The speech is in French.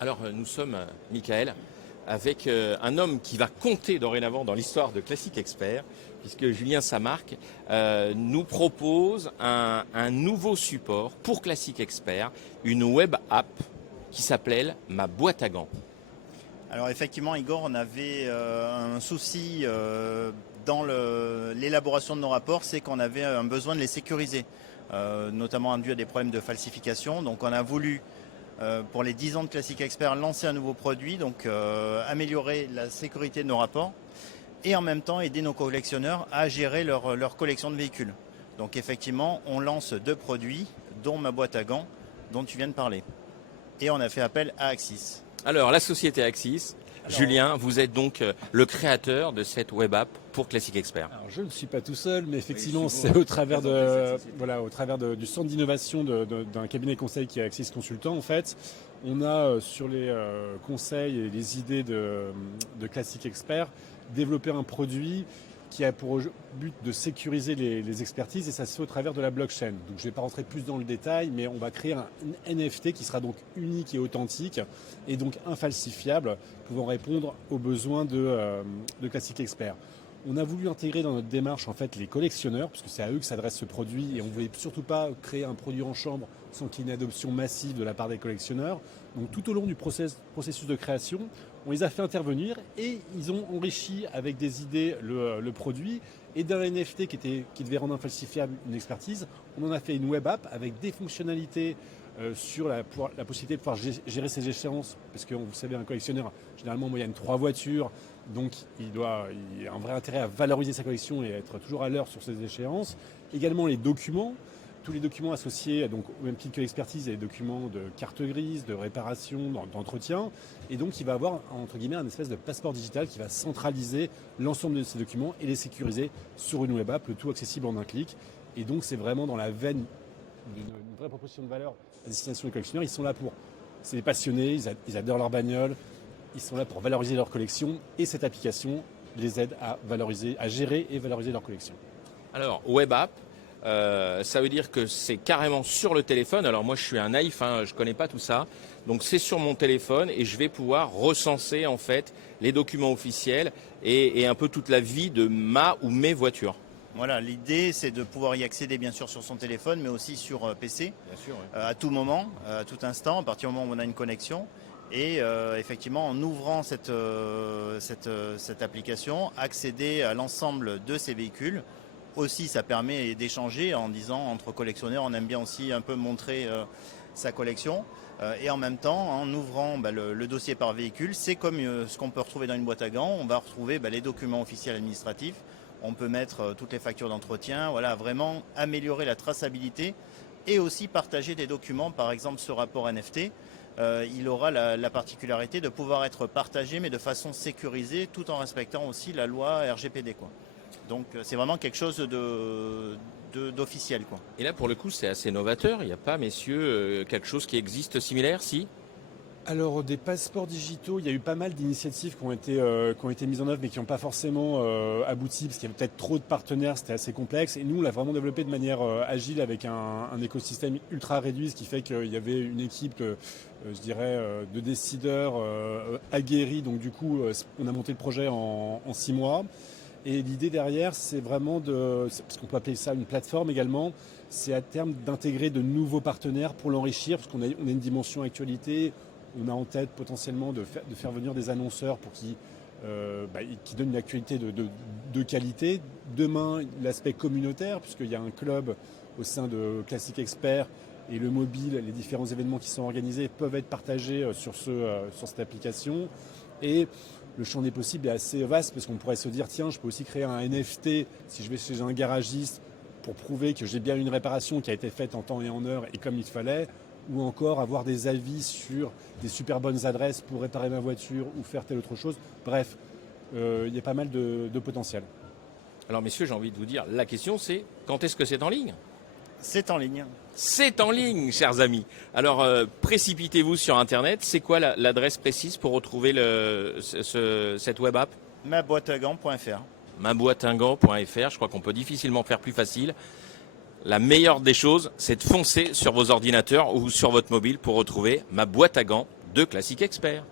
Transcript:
Alors, nous sommes, Michael, avec un homme qui va compter dorénavant dans l'histoire de Classic Expert, puisque Julien Samarque nous propose un nouveau support pour Classic Expert, une web app qui s'appelle Ma boîte à gants. Alors effectivement, Igor, on avait un souci dans l'élaboration de nos rapports, c'est qu'on avait un besoin de les sécuriser, notamment dû à des problèmes de falsification. Donc on a voulu, pour les 10 ans de Classic Expert, lancer un nouveau produit, donc améliorer la sécurité de nos rapports et en même temps aider nos collectionneurs à gérer leur collection de véhicules. Donc effectivement, on lance 2 produits, dont ma boîte à gants, dont tu viens de parler. Et on a fait appel à Axis. Alors, la société Axis, Julien, vous êtes donc le créateur de cette web app pour Classic Expert. Alors, je ne suis pas tout seul, mais effectivement, c'est au travers du centre d'innovation d'un cabinet conseil qui est Axis Consultant. En fait, on a sur les conseils et les idées de Classic Expert développé un produit qui a pour but de sécuriser les expertises, et ça se fait au travers de la blockchain. Donc je ne vais pas rentrer plus dans le détail, mais on va créer un NFT qui sera donc unique et authentique et donc infalsifiable, pouvant répondre aux besoins de Classic Expert. On a voulu intégrer dans notre démarche en fait les collectionneurs, puisque c'est à eux que s'adresse ce produit, et on ne voulait surtout pas créer un produit en chambre sans qu'il y ait une adoption massive de la part des collectionneurs. Donc tout au long du processus de création, on les a fait intervenir et ils ont enrichi avec des idées le produit, et d'un NFT qui devait rendre infalsifiable une expertise, on en a fait une web app avec des fonctionnalités sur la possibilité de pouvoir gérer ses échéances, parce que vous savez, un collectionneur, généralement en moyenne 3 voitures, donc il a un vrai intérêt à valoriser sa collection et à être toujours à l'heure sur ses échéances. Également les documents, tous les documents associés, donc au même titre que l'expertise, les documents de carte grise, de réparation, d'entretien, et donc il va avoir entre guillemets un espèce de passeport digital qui va centraliser l'ensemble de ces documents et les sécuriser sur une web app, le tout accessible en un clic. Et donc c'est vraiment dans la veine d'une vraie proposition de valeur à destination des collectionneurs. Ils sont là pour, c'est des passionnés, ils adorent leur bagnole, ils sont là pour valoriser leur collection, et cette application les aide à gérer et valoriser leur collection. Alors, web app, ça veut dire que c'est carrément sur le téléphone. Alors moi, je suis un naïf, je ne connais pas tout ça. Donc c'est sur mon téléphone et je vais pouvoir recenser en fait les documents officiels et un peu toute la vie de ma ou mes voitures. Voilà, l'idée c'est de pouvoir y accéder bien sûr sur son téléphone, mais aussi sur PC, Bien sûr, oui. à tout moment, à tout instant, à partir du moment où on a une connexion. Et effectivement, en ouvrant cette application, accéder à l'ensemble de ces véhicules. Aussi, ça permet d'échanger en disant, entre collectionneurs, on aime bien aussi un peu montrer sa collection. Et en même temps, en ouvrant le dossier par véhicule, c'est comme ce qu'on peut retrouver dans une boîte à gants. On va retrouver les documents officiels administratifs. On peut mettre toutes les factures d'entretien. Voilà, vraiment améliorer la traçabilité et aussi partager des documents. Par exemple, ce rapport NFT, il aura la particularité de pouvoir être partagé, mais de façon sécurisée, tout en respectant aussi la loi RGPD, quoi. Donc c'est vraiment quelque chose d'officiel, quoi. Et là, pour le coup, c'est assez novateur. Il n'y a pas, messieurs, quelque chose qui existe similaire, si? Alors des passeports digitaux, il y a eu pas mal d'initiatives qui ont été mises en œuvre, mais qui n'ont pas forcément abouti, parce qu'il y avait peut-être trop de partenaires, c'était assez complexe. Et nous, on l'a vraiment développé de manière agile, avec un écosystème ultra réduit, ce qui fait qu'il y avait une équipe, je dirais, de décideurs aguerris. Donc du coup, on a monté le projet en 6 mois. Et l'idée derrière, c'est vraiment parce qu'on peut appeler ça une plateforme également, c'est à terme d'intégrer de nouveaux partenaires pour l'enrichir, parce qu'on a une dimension actualité. On a en tête potentiellement de faire venir des annonceurs pour qui donnent une actualité de qualité. Demain, l'aspect communautaire, puisqu'il y a un club au sein de Classic Expert, et le mobile, les différents événements qui sont organisés peuvent être partagés sur cette application. Et le champ des possibles est assez vaste, parce qu'on pourrait se dire, tiens, je peux aussi créer un NFT si je vais chez un garagiste pour prouver que j'ai bien une réparation qui a été faite en temps et en heure et comme il fallait, ou encore avoir des avis sur des super bonnes adresses pour réparer ma voiture ou faire telle autre chose. Bref, il y a pas mal de potentiel. Alors, messieurs, j'ai envie de vous dire, la question c'est, quand est-ce que c'est en ligne? C'est en ligne. C'est en ligne, chers amis. Alors, précipitez-vous sur Internet. C'est quoi l'adresse précise pour retrouver cette web app? Maboîteagants.fr. Maboîteagants.fr. Je crois qu'on peut difficilement faire plus facile. La meilleure des choses, c'est de foncer sur vos ordinateurs ou sur votre mobile pour retrouver Ma boîte à gants de Classique Expert.